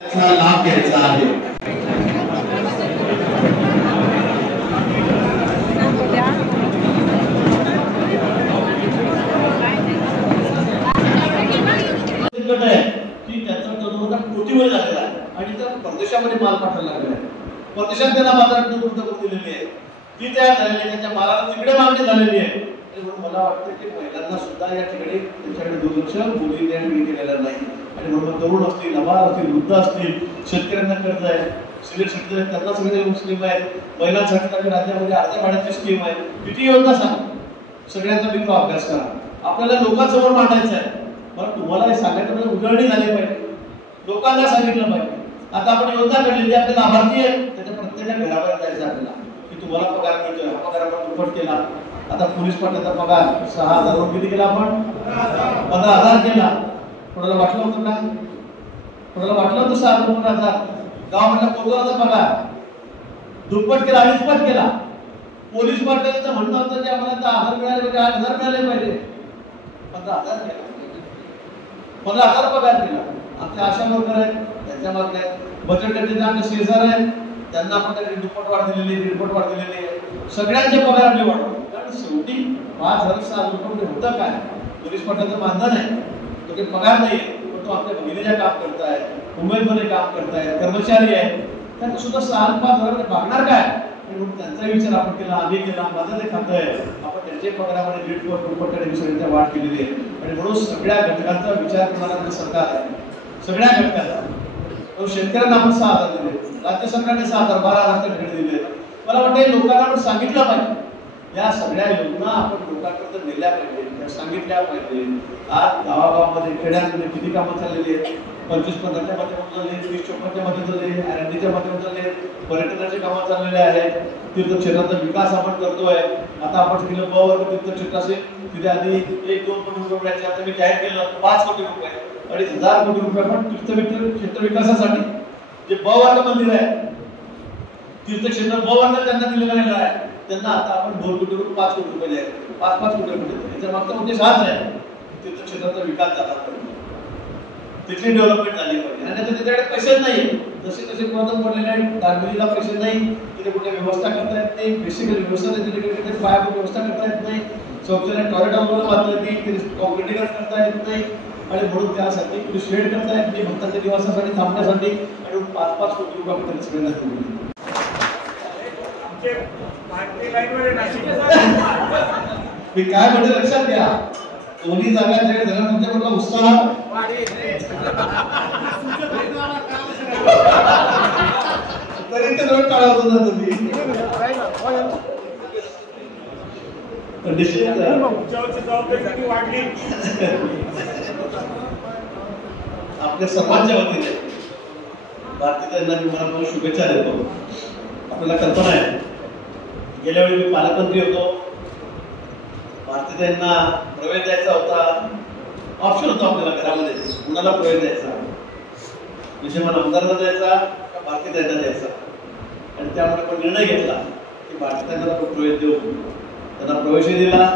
लाभ घ्यायचा आहे। की त्याचा टर्नओव्हर कोटीवर झालेला आहे आणि त्या परदेशामध्ये माल पाठवायला लागला आहे। परदेशात त्याला बाजारात गुंतवणूक दिलेली आहे, ती तयार झालेली आहे, त्याच्या मालाला तिकडे मागणी झालेली आहे। म्हणून मला वाटतं की महिलांना सुद्धा या ठिकाणी त्यांच्याकडे दुर्लक्ष मुली केलेलं नाही आणि म्हणून तरुण असतील, आबाल असतील, वृद्ध असतील, शेतकऱ्यांना कर्ज आहे, सिनियर सिटीजन त्यांना सगळे स्कीम आहे, महिलांसाठी राज्यामध्ये अर्ध्या भाड्याची स्कीम आहे, किती योजना सांग सगळ्यांचा मित्र अभ्यास करा। आपल्याला लोकांसमोर मांडायचं आहे, पण तुम्हाला हे सांगायचं उजळणी झाली पाहिजे, लोकांना सांगितलं पाहिजे। आता आपण योजना काढली जी आपल्या लाभार्थी आहे त्याच्या प्रत्येकाच्या घराबाहेर जायचं आपल्याला की तुम्हाला पगार मिळतोय, हा पगार आपण दुप्पट केला। आता पोलीस पाटलाचा पगार 6,000 वर किती केला आपण 15,000 केला। कोणाला वाटलं होतं का? कोणाला वाटलं होतं 6,000 गावाला कोकणाचा पगार दुप्पट केला आणि दुप्पट केला। पोलीस पाटलाचं म्हणणं होतं की आम्हाला 10,000 मिळाले पाहिजे, 8,000 मिळाले पाहिजे, 15,000 केला, 15,000 पगार केला। आमच्या आशा वर्कर आहेत त्यांच्या मागण्या बजेटचे आमचे शेजार आहेत त्यांना आपण काही दुप्पट वाढ दिलेली, दीडपट वाढ दिलेली आहे, सगळ्यांचे पगार आम्ही वाढवतो। कारण शेवटी 5,000 रुपये होतं काय? पोलीस पाटलाचं मानधन आहे, तो काही पगार नाही, पण तो आपल्या भगिनीच्या काम करतायत, मुंबईमध्ये काम करतायत, कर्मचारी आहेत, त्यांना सुद्धा 5,000 भागणार काय? म्हणून त्यांचा विचार आपण केला, आम्ही केला, माझं ते खातं आहे, आपण त्यांच्या पगारामध्ये दीडपट दुप्पट सगळ्यांच्या वाढ केलेली आहे आणि म्हणून सगळ्या घटकांचा विचार करणारं सरकार आहे, सगळ्या घटकांचा। शेतकऱ्यांना आपण 6,000 दिले, राज्य सरकारने 6,000 12,000 ठिकाणी दिले। मला वाटतं लोकांना आपण सांगितलं पाहिजे, या सगळ्या योजना आपण लोकांपर्यंत नेल्या पाहिजे, त्या सांगितल्या पाहिजे। आज गावागावामध्ये खेड्यांमध्ये किती कामं चाललेली आहेत, 25-15च्या माध्यमातून चालले, 30-54च्या माध्यमातून चालले, R&Dच्या माध्यमातून चालले, पर्यटनाचे कामं चाललेले आहेत, तीर्थक्षेत्राचा विकास आपण करतोय। आता आपण केलं ब वर्ग तीर्थक्षेत्र असेल तिथे आधी 1-2 कोटी रुपये मिळायचे, आता मी जाहीर केलं 5 कोटी रुपये, 2,500 कोटी रुपये आपण तीर्थक्षेत्र विकासासाठी जे ब वर्ग मंदिर आहे तीर्थक्षेत्र ब वर्ग त्यांना दिलेलं आहे, त्यांना आता आपण 2 कोटी रुपये 5 कोटी रुपये द्यायचे, 5-5 कोटी रुपये। त्याच्या मागचा उद्देश हाच आहे, तीर्थक्षेत्राचा विकास झाला पाहिजे, तिथली डेव्हलपमेंट झाली पाहिजे। आणि त्याच्याकडे पैसे नाही, जसे तसे प्रथम पडलेले आहेत, दानगिरीला पैसे नाही, तिथे कुठे व्यवस्था करता येत नाही, बेसिक व्यवस्था तिथे पायाभूत व्यवस्था करता येत नाही, शौचालय टॉयलेट वगैरे बांधलं नाही, कॉन्क्रिटीकरण करता येत नाही आणि म्हणून त्यासाठी शेड करता येत नाही भक्तांच्या निवासासाठी थांबण्यासाठी आणि 5-5 कोटी रुपये आपण त्यांना सगळ्यांना दिले। मी काय म्हणजे लक्षात घ्या, दोन्ही जागा जाहीर झाल्यानंतर मला उत्साह तरी ते दोन टाळा होतो ना तुम्ही आपल्या समाजाच्या वतीने भारतीय जनता मला शुभेच्छा देतो। आपल्याला कल्पना आहे, गेल्या वेळी मी पालकमंत्री होतो, भारतीय यांना प्रवेश द्यायचा होता, ऑप्शन होता आपल्याला घरामध्ये कुणाला प्रवेश द्यायचा, विद्यमान आमदारांना द्यायचा का भारतीय यांना द्यायचा, आणि त्यामुळे आपण निर्णय घेतला की भारतीय यांना प्रवेश देऊ। त्यांना प्रवेशही दिला,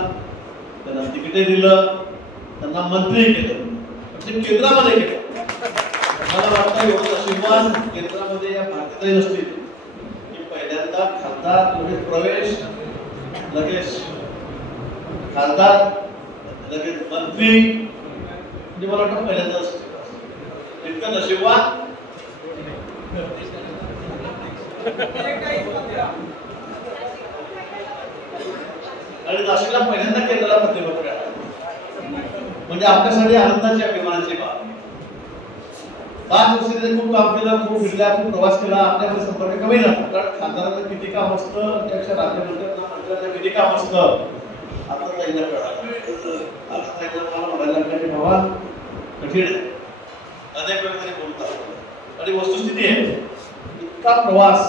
त्यांना तिकीटही दिलं, त्यांना मंत्रीही केलं, ते केंद्रामध्ये केलं। मला वाटतं एवढं आशीर्वाद केंद्रामध्ये या भारतीय असतील की पहिल्यांदा खासदार लगेच प्रवेश, लगेच खासदार, लगेच मंत्री, म्हणजे मला वाटतं पहिल्यांदा इतकं नशीबवान आणि नाशिकला पहिल्यांदा केंद्राला प्रतिनिधित्व आहे, म्हणजे आपल्यासाठी आनंदाची अभिमानाची बाब। 5 वर्ष तिथे खूप काम केलं, खूप फिरल्या, खूप प्रवास केला, आपल्याकडे संपर्क कमी झाला, कारण खासदारांचं किती काम असतं, त्यापेक्षा राज्यमंत्र्यांना किती काम असतं आता ताईला कळालं। आता ताईला मला म्हणायला लागलं की बाबा कठीण आहे, अनेक वेळा तरी बोलतात आणि वस्तुस्थिती आहे, इतका प्रवास,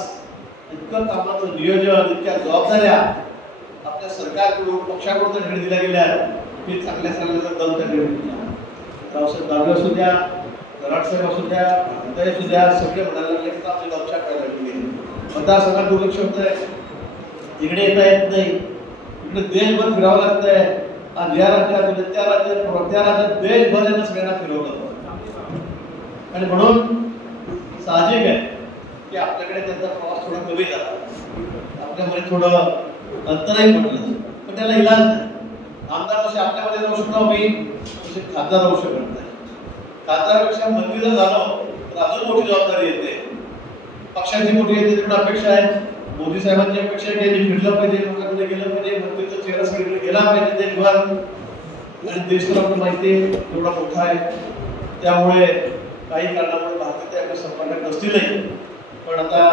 इतकं कामाचं नियोजन, इतक्या जबाबदाऱ्या आपल्या सरकारकडून पक्षाकडून तर दिल्या गेल्या की चांगल्या चांगल्याचा दल त्या दिला। रावसाहेब दानवे असू द्या, कराडसाहेब असू द्या, भारताई असू द्या, सगळे म्हणायला लागले की आपली लक्षात करायला लागली, मतदारसंघात दुर्लक्ष होत आहे, इकडे येता येत नाही, इकडे देशभर फिरावं लागतंय, आज या राज्यात त्या राज्यात देशभर यांना सगळ्यांना फिरवलं आणि म्हणून साहजिक आहे की आपल्याकडे त्यांचा प्रवास थोडा कमी झाला, आपल्यामध्ये थोडं अंतरही पडलं, पण त्याला इलाज नाही. आमदार जसे आपल्यामध्ये राहू शकतो मी, तसे खासदार राहू शकत नाही. खासदारापेक्षा मंत्री जर झालो तर अजून मोठी जबाबदारी येते, पक्षाची मोठी येते. तिकडे अपेक्षा आहे मोदी साहेबांची अपेक्षा आहे की फिरलं पाहिजे, लोकांकडे गेलं पाहिजे, मंत्रीचा चेहरा सगळीकडे गेला पाहिजे देशभर. आणि देश तर आपल्याला माहिती आहे एवढा मोठा आहे, त्यामुळे काही कारणामुळे भारताचे आपल्या संपर्कात नसतीलही, पण आता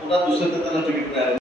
पुन्हा दुसऱ्या त्यांना तिकीट मिळालं.